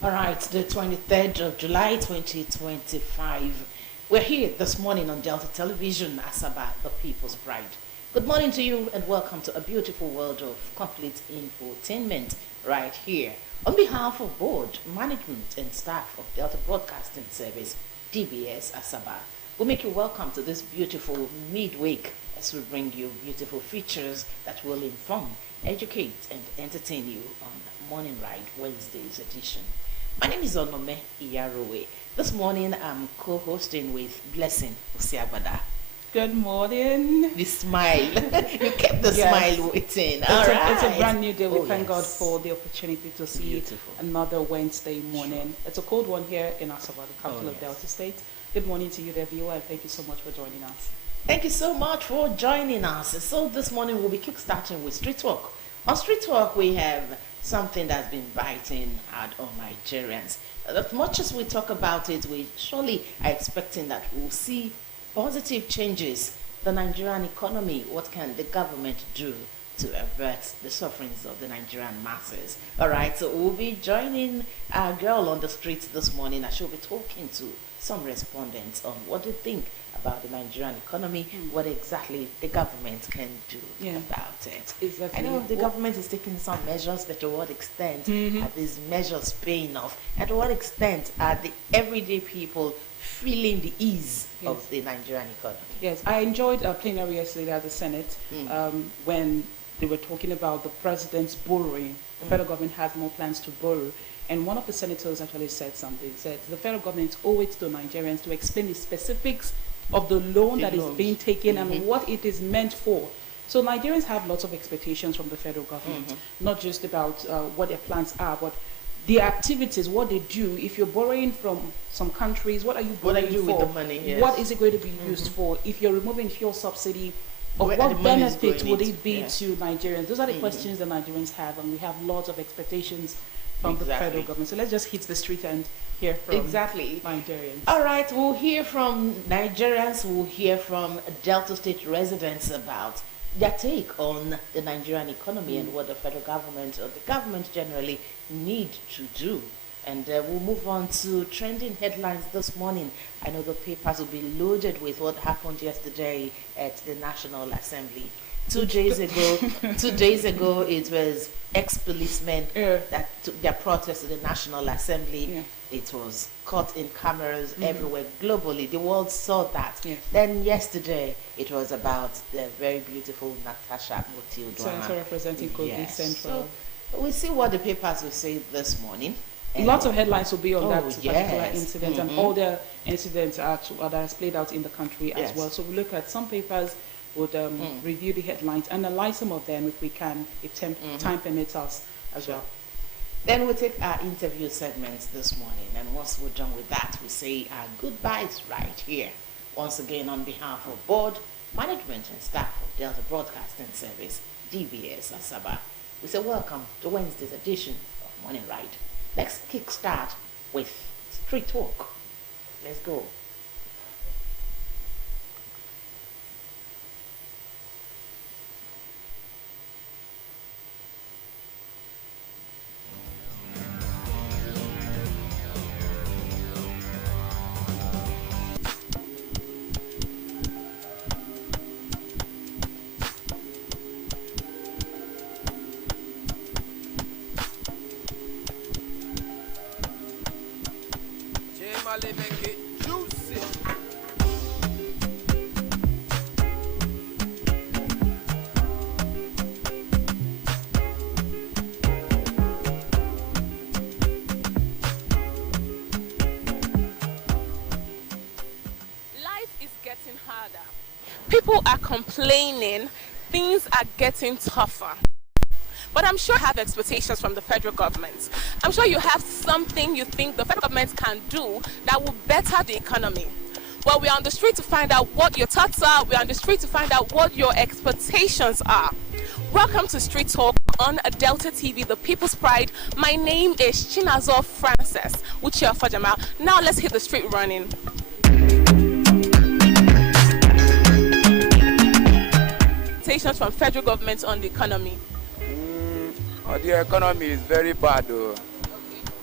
All right, the 23rd of July 2025. We're here this morning on Delta Television, Asaba, the People's Pride. Good morning to you and welcome to a beautiful world of complete infotainment right here. On behalf of board, management and staff of Delta Broadcasting Service, DBS Asaba, we make you welcome to this beautiful midweek as we bring you beautiful features that will inform, educate and entertain you on Morning Ride Wednesday's edition. My name is Onome Iyarowe. This morning I'm co-hosting with Blessing Osiagbada. Good morning. The smile. You kept the smile waiting. It's a brand new day. We thank God for the opportunity to see another Wednesday morning. Sure. It's a cold one here in Asaba, the capital of Delta State. Good morning to you there, viewer, and thank you so much for joining us. Thank you so much for joining us. So this morning we'll be kick-starting with Street Talk. On Street Talk we have something that's been biting hard on Nigerians. As much as we talk about it, we surely are expecting that we'll see positive changes. The Nigerian economy, what can the government do to avert the sufferings of the Nigerian masses? All right, so we'll be joining our girl on the streets this morning and she'll be talking to some respondents on what they think about the Nigerian economy, what exactly the government can do about it. Exactly. I know the government is taking some measures, but to what extent are these measures paying off? And to what extent are the everyday people feeling the ease of the Nigerian economy? Yes, I enjoyed a plenary yesterday at the Senate when they were talking about the president's borrowing. The federal government has more plans to borrow. And one of the senators actually said something, said the federal government owes it to Nigerians to explain the specifics of the loan that is being taken and what it is meant for. So Nigerians have lots of expectations from the federal government, not just about what their plans are, but the activities, what they do. If you're borrowing from some countries, what are you borrowing for? With the money? Yes. What is it going to be used for? If you're removing fuel subsidy, of what benefit would it be to Nigerians? Those are the questions that Nigerians have, and we have lots of expectations from the federal government. So let's just hit the street and hear from Nigerians. All right, we'll hear from Nigerians, we'll hear from Delta State residents about their take on the Nigerian economy and what the federal government or the government generally need to do. And we'll move on to trending headlines this morning. I know the papers will be loaded with what happened yesterday at the National Assembly. 2 days ago, it was ex-policemen that took their protest to the National Assembly. It was caught in cameras everywhere globally. The world saw that. Then yesterday, it was about the very beautiful Natasha Motil-Dwama. Senator representing Kogi Central. So we'll see what the papers will say this morning. Lots of headlines will be on that particular incident and all the incidents that has played out in the country as well. So we look at some papers would review the headlines, analyze some of them if we can, if time permits us as well. Then we'll take our interview segments this morning, and once we're done with that, we say our goodbyes right here. Once again, on behalf of board, management and staff of Delta Broadcasting Service, DBS Asaba, we say welcome to Wednesday's edition of Morning Ride. Let's kickstart with Street Talk. Let's go. People are complaining, things are getting tougher. But I'm sure you have expectations from the federal government. I'm sure you have something you think the federal government can do that will better the economy. Well, we're on the street to find out what your thoughts are. We're on the street to find out what your expectations are. Welcome to Street Talk on Delta TV, the People's Pride. My name is Chinazo Francis, Uchiha Fajama. Now let's hit the street running. Expectations from federal government on the economy. The economy is very bad though.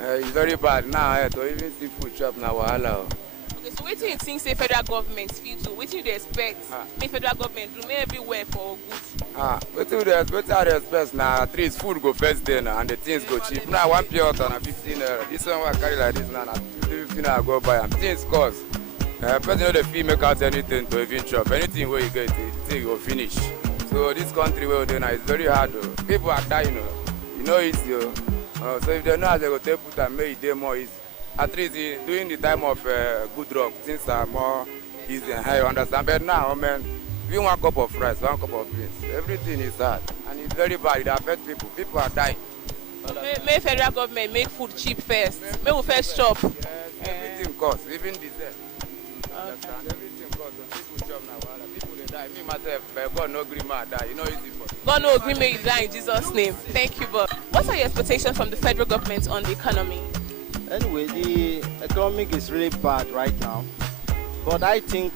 It's very bad now. To even see food shop now, wahala. Okay, so what do you think say federal government fit do? What do you expect make federal government do make everywhere for good? What do they expect now? At least food go first day now, and the things go cheap. Now one pure water na 15 naira. This one I carry like this now, na 15 naira go buy. Things cost. Person no dey fit make out anything to even chop. Anything where you get, the thing go finish. So this country where we dey now is very hard. People are dying. You know easy. So if they know how they go take put and make it dey more easy. At least during the time of good luck, things are more easy and high, you understand. But now, man, we want 1 cup of rice, 1 cup of beans. Everything is hard, and it's very bad. It affects people. People are dying. May federal government make food cheap first. May we first chop. Yes, everything costs, even diesel. Understand? Everything costs. When people chop now, people they die. Me myself, God no gree man die. You know easy for. God no agree may you die in Jesus' name. Thank you, Bob. What are your expectations from the federal government on the economy? Anyway, the economic is really bad right now, but I think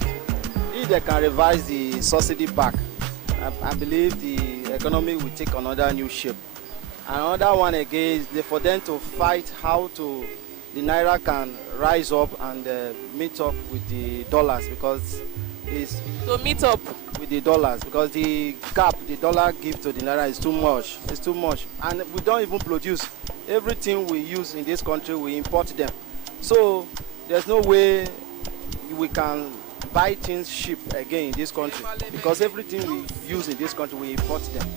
if they can revise the subsidy back, I believe the economy will take another new shape. Another one again is for them to fight how the naira can rise up and meet up with the dollars, because it's to meet up with the dollars, because the gap the dollar gives to the naira is too much. It's too much, and we don't even produce. Everything we use in this country, we import them. So there's no way we can buy things cheap again in this country, because everything we use in this country, we import them.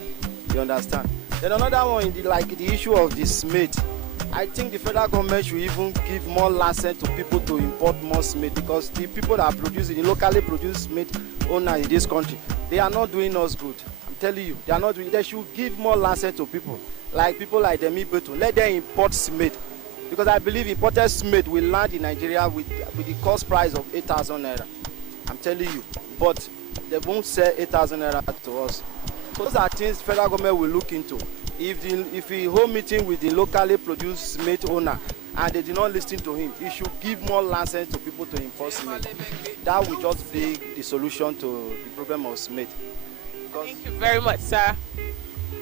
You understand? Then another one, like the issue of the cement. I think the federal government should even give more license to people to import more cement, because the people that produce it, the locally produced cement owners in this country, they are not doing us good. I'm telling you, they are not doing. They should give more license to people. Like people like them, let them import cement, because I believe imported cement will land in Nigeria with the cost price of 8,000 naira. I'm telling you, but they won't sell 8,000 naira to us. So those are things the federal government will look into. If we hold meeting with the locally produced cement owner and they did not listen to him, he should give more license to people to import cement. That will just be the solution to the problem of cement. Thank you very much, sir.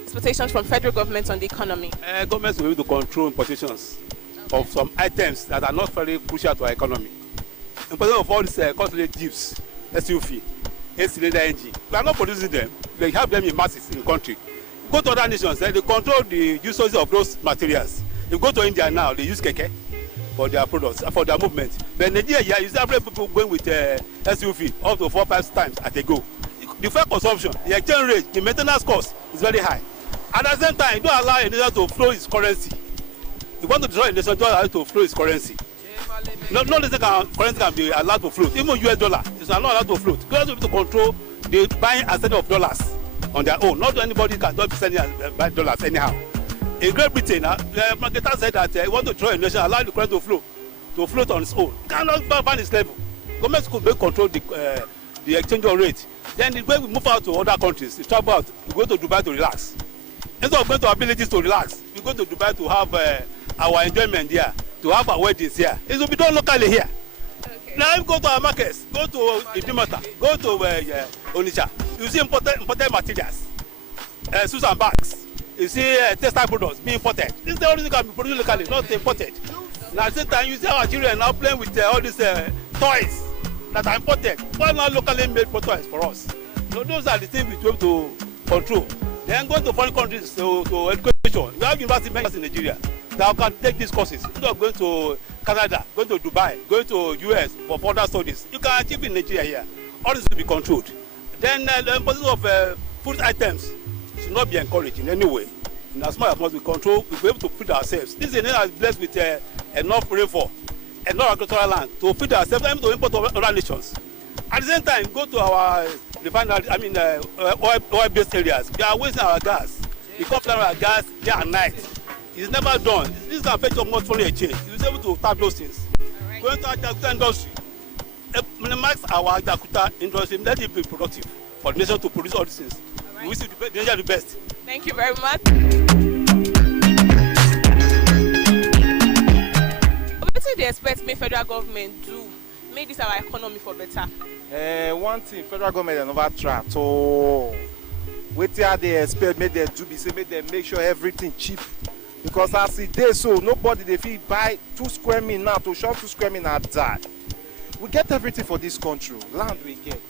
Expectations from federal government on the economy? Governments will be able to control importations of some items that are not very crucial to our economy. Importation of all these costly jeeps, SUV, 8-cylinder engine, we are not producing them. They have them in masses in the country. Go to other nations, they control the usage of those materials. You go to India now, they use keke for their products, for their movement. But in Nigeria, you see every people going with SUV up to 4-5 times at a go. The fuel consumption, the exchange rate, the maintenance cost is very high. At the same time, you don't allow a nation to flow its currency. You want to destroy a nation, don't allow it to flow its currency. No currency can be allowed to float. Even US dollar is not allowed to float. You have to control the buying and selling of dollars on their own. Not anybody can just be sending buy dollars anyhow. In Great Britain, the marketer said that he want to destroy a nation, allow the currency to float on its own. Cannot ban its level. Government could be control the exchange rate. Then the way we move out to other countries, we travel out, we go to Dubai to relax. Instead of going to our villages to relax, we go to Dubai to have our enjoyment here, to have our weddings here. It will be done locally here. Okay. Now, if you go to our markets, go to Idimota, go to Onitsha, you see imported materials, shoes and bags. You see textile products being imported. This is the only thing that can be produced locally, not imported. Now, at the same time, you see our children now playing with all these toys that are imported. Why not locally made toys for us? So those are the things we have to control. Then going to foreign countries to education. We have universities in Nigeria that can take these courses. Instead of going to Canada, going to Dubai, going to US for further studies, you can achieve in Nigeria here. All this will be controlled. Then the imposition of food items should not be encouraged in any way. In as much as must be controlled, we'll be able to feed ourselves. This is a nation that is blessed with enough rainfall, enough agricultural land to feed ourselves and to import other nations. At the same time, go to our refinery, oil-based areas. We are wasting our gas. We come down our gas day and night. It's never done. This can affect your much foreign exchange. You will be able to tap those things. Right. Going to our agriculture industry, minimize our agriculture industry, let it be productive for the nation to produce all these things. Right. We wish the nation the best. Thank you very much. What do they expect me federal government do? Make this our economy for better. One thing federal government never try to wait till they expect make them do be say make them make sure everything cheap Because as it is so, nobody they fit buy 2 square meter now to shop 2 square meter and die. We get everything for this country. Land we get.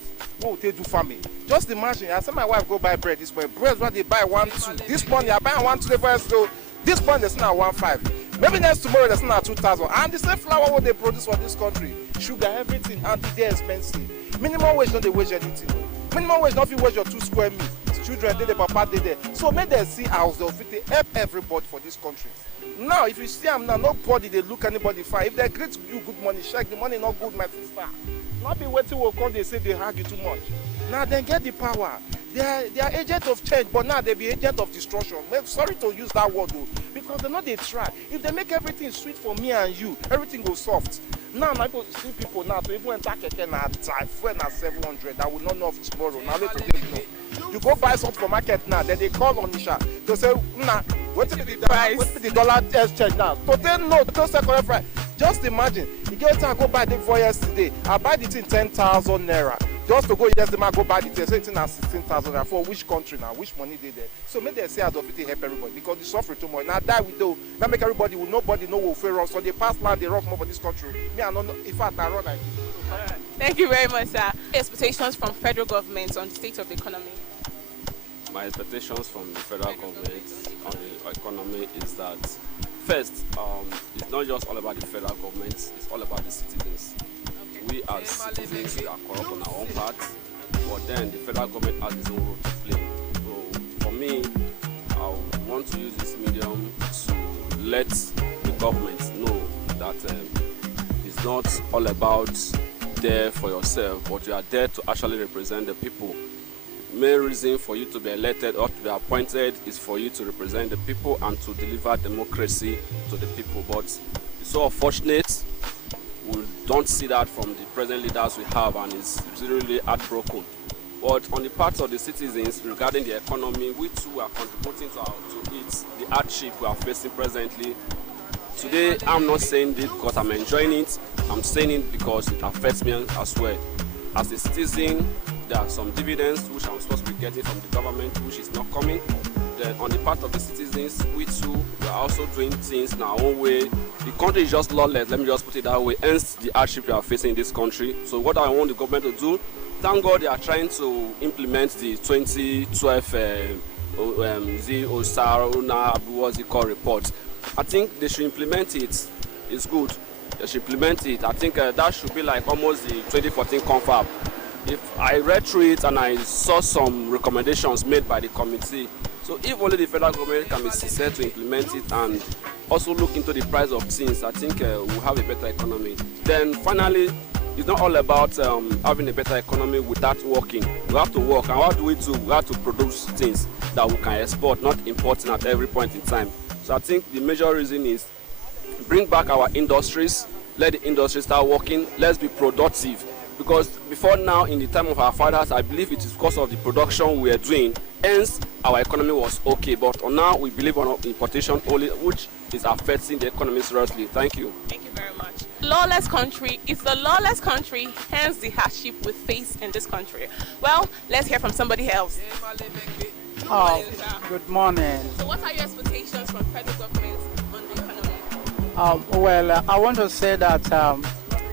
What would they do farming? Just imagine, I said my wife go buy bread this way. Bread what they buy 1-2. This morning I buy 1-2 so this morning they now 1-5. Maybe next tomorrow they now 2,000. And the same flour what they produce for this country. Sugar, everything, and they expensive. Minimum wage not they wage anything. Minimum wage not fit wage your 2 square meters. Children they papa they there. So make them see how they fit help everybody for this country. Now if you see them now, nobody they look anybody fine. If they greet you good money, check the money not good, my sister. Not be waiting will come they say they argue too much. Now they get the power. They are agent of change, but now they be agent of destruction. Sorry to use that word though, because they know they try. If they make everything sweet for me and you, everything goes soft. Now I see people now to even enter keke na die, fuel na 700. I will not know of tomorrow. Now let today you know. You go buy something for market now, then they call on Nisha to say, nah, what is the price? What is the dollar exchange now? Today no, don't say correct price. Just imagine, you get time go buy the for yesterday. I buy the thing 10,000 naira. Just to go yesterday, I go buy the thing. So it's now 16,000 naira. For which country now? Which money they there? So make them say as of it help everybody because the suffering too much. Now die we do. Now make everybody will nobody know will fail us. So they pass land, they rock more for this country. Me I don't know. In fact, I run like this. Thank you very much, sir. Expectations from federal government on the state of the economy. My expectations from the federal government on the economy is that first, it's not just all about the federal government, it's all about the citizens. We as citizens we are corrupt on our own part, but then the federal government has its own role to play. So for me, I want to use this medium to let the government know that it's not all about there for yourself, but you are there to actually represent the people. Main reason for you to be elected or to be appointed is for you to represent the people and to deliver democracy to the people. But it's so unfortunate we don't see that from the present leaders we have, and it's really heartbroken. But on the part of the citizens regarding the economy, we too are contributing to it, the hardship we are facing presently. Today, I'm not saying this because I'm enjoying it. I'm saying it because it affects me as well. As a citizen, there are some dividends which I'm supposed to be getting from the government, which is not coming. Then on the part of the citizens, we too, we are also doing things in our own way. The country is just lawless, let me just put it that way, hence the hardship we are facing in this country. So what I want the government to do, thank God they are trying to implement the 2012 report. I think they should implement it. It's good. They should implement it. I think that should be like almost the 2014 confab. If I read through it and I saw some recommendations made by the committee, so if only the federal government can be sincere to implement it and also look into the price of things, I think we'll have a better economy. Then finally, it's not all about having a better economy without working. We have to work, and what do we do? We have to produce things that we can export, not importing at every point in time. So I think the major reason is bring back our industries, let the industry start working, let's be productive. Because before now, in the time of our fathers, I believe it is because of the production we are doing, hence our economy was okay. But now we believe on importation only, which is affecting the economy seriously. Thank you. Thank you very much. Lawless country. It's the lawless country, hence the hardship we face in this country. Well, let's hear from somebody else. Oh, good morning. So what are your expectations from federal government on the economy? Well, I want to say that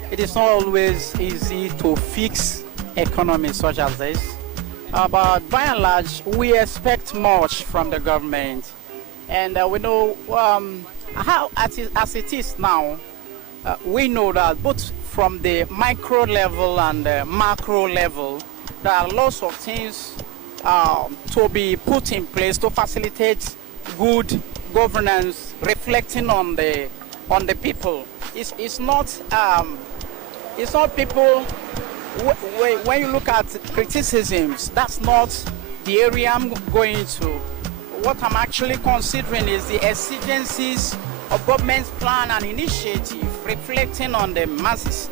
it is not always easy to fix economy such as this. But by and large, we expect much from the government. And we know how as it is now, we know that both from the micro level and the macro level, there are lots of things to be put in place to facilitate good governance reflecting on the people. It's not people. When you look at criticisms, that's not the area I'm going to. What I'm actually considering is the exigencies of government's plan and initiative reflecting on the masses.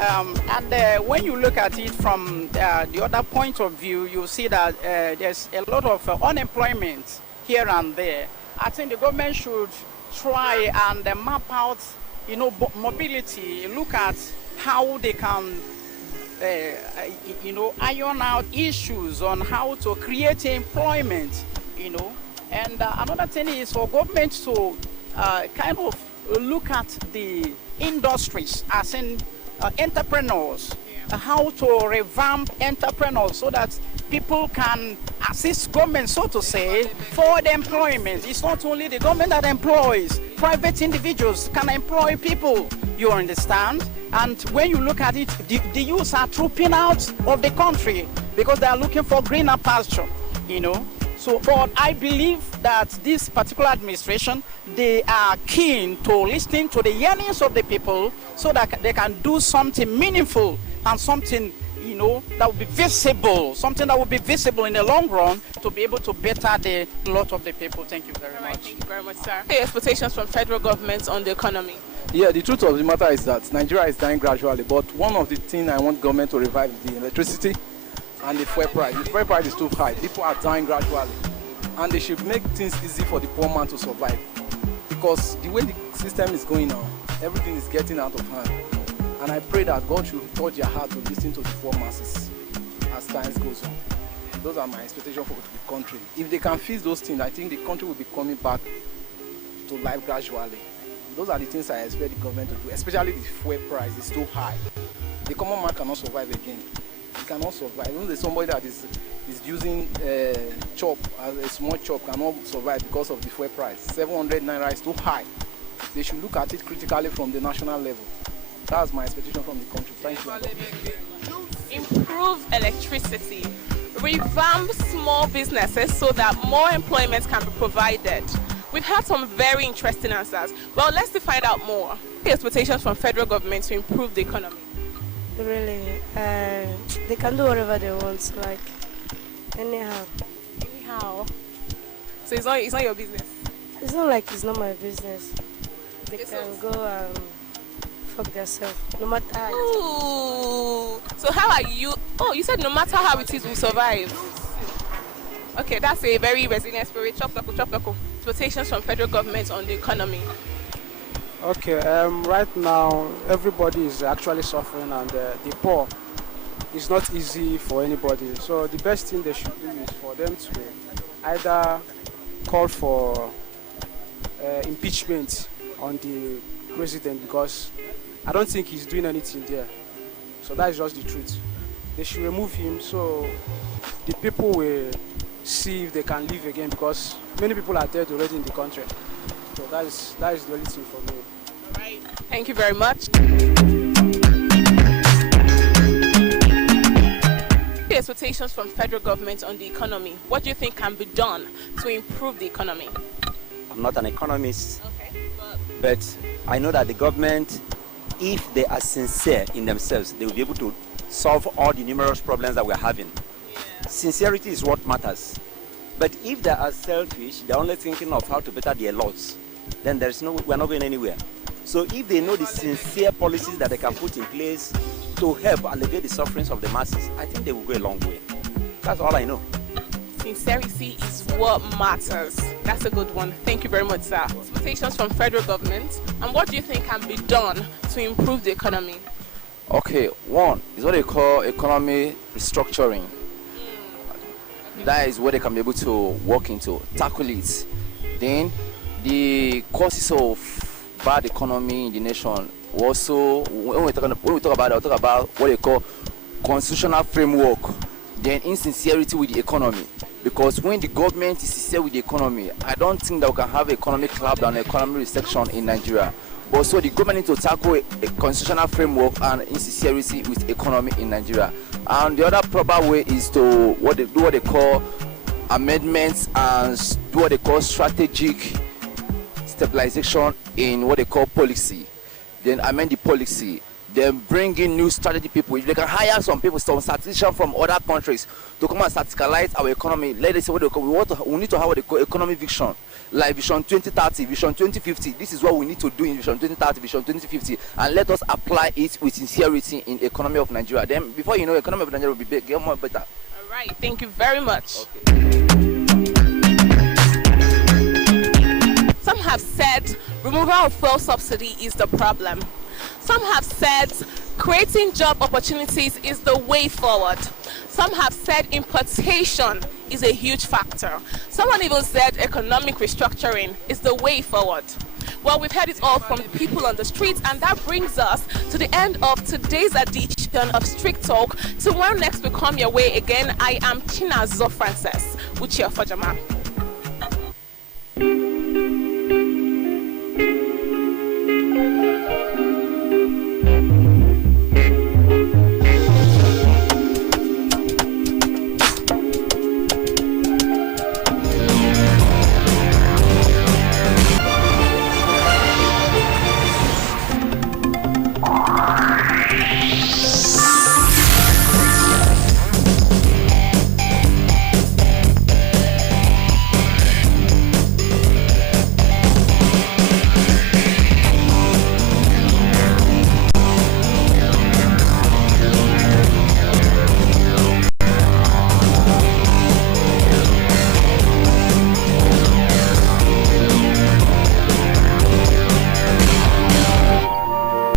And when you look at it from the other point of view, you see that there's a lot of unemployment here and there. I think the government should try and map out, mobility, look at how they can iron out issues on how to create employment, And another thing is for government to kind of look at the industries as in entrepreneurs, how to revamp entrepreneurs so that people can assist government, so to say, for the employment. It's not only the government that employs, private individuals can employ people, you understand? And when you look at it, the youths are trooping out of the country because they are looking for greener pasture, you know. So, but I believe that this particular administration, they are keen to listen to the yearnings of the people so that they can do something meaningful and something, you know, that will be visible, something that will be visible in the long run to be able to better the lot of the people. Thank you very much. Thank you very much, sir. The expectations from federal government on the economy. Yeah, the truth of the matter is that Nigeria is dying gradually, but one of the things I want government to revive is the electricity and the fuel price. The fuel price is too high. People are dying gradually, and they should make things easy for the poor man to survive. Because the way the system is going now, everything is getting out of hand. And I pray that God should touch their heart to listen to the poor masses as time goes on. Those are my expectations for the country. If they can fix those things, I think the country will be coming back to life gradually. Those are the things I expect the government to do, especially the fuel price is too high. The common man cannot survive again. He cannot survive. Even somebody that is using chop, as a small chop, cannot survive because of the fuel price. 700 naira is too high. They should look at it critically from the national level. That's my expectation from the country. Thank you. Improve electricity, revamp small businesses so that more employment can be provided. We've had some very interesting answers. Well, let's find out more. The expectations from federal government to improve the economy. Really, they can do whatever they want, like anyhow. Anyhow. So it's not your business. It's not like it's not my business. They can go and fuck themselves, no matter how. Ooh. So how are you? Oh, you said no matter how it is, we'll survive. Okay, that's a very resilient spirit. Chop local. Expectations from federal government on the economy. Okay, right now everybody is actually suffering, and the poor is not easy for anybody. So the best thing they should do is for them to either call for impeachment on the president, because I don't think he's doing anything there. So that is just the truth. They should remove him so the people will see if they can live again, because many people are dead already in the country. So that is the only thing for me. All right. Thank you very much. The expectations from federal government on the economy. What do you think can be done to improve the economy? I'm not an economist, but I know that the government, if they are sincere in themselves, they will be able to solve all the numerous problems that we're having. Sincerity is what matters. But if they are selfish, they're only thinking of how to better their laws, then we're not going anywhere. So if they know the sincere policies that they can put in place to help alleviate the sufferings of the masses, I think they will go a long way. That's all I know. Sincerity is what matters. That's a good one. Thank you very much, sir. Expectations from federal government, and what do you think can be done to improve the economy? Okay, one is what they call economy restructuring. That is what they can be able to work into, tackle it. Then the causes of bad economy in the nation also, when we talk about it, I'll talk about what they call constitutional framework. Then insincerity with the economy, because when the government is sincere with the economy, I don't think that we can have economic clampdown, economic recession in Nigeria. But so the government needs to tackle a constitutional framework and insincerity with economy in Nigeria. And the other proper way is to do what they call amendments and do what they call strategic stabilization in what they call policy. Then amend the policy. Then bring in new strategy people. If they can hire some people, some statisticians from other countries to come and statistics our economy. Let us say what they call, we need to have what they call economic vision. Like Vision 2030, Vision 2050. This is what we need to do in Vision 2030, Vision 2050, and let us apply it with sincerity in the economy of Nigeria. Then, before you know, the economy of Nigeria will get more better. All right, thank you very much. Okay. Some have said removal of fuel subsidy is the problem. Some have said creating job opportunities is the way forward. Some have said importation is a huge factor. Someone even said economic restructuring is the way forward. Well, we've heard it all from the people on the streets, and that brings us to the end of today's edition of Street Talk. Tomorrow next we come your way again. I am Chinazo Frances. Uche Ofajama.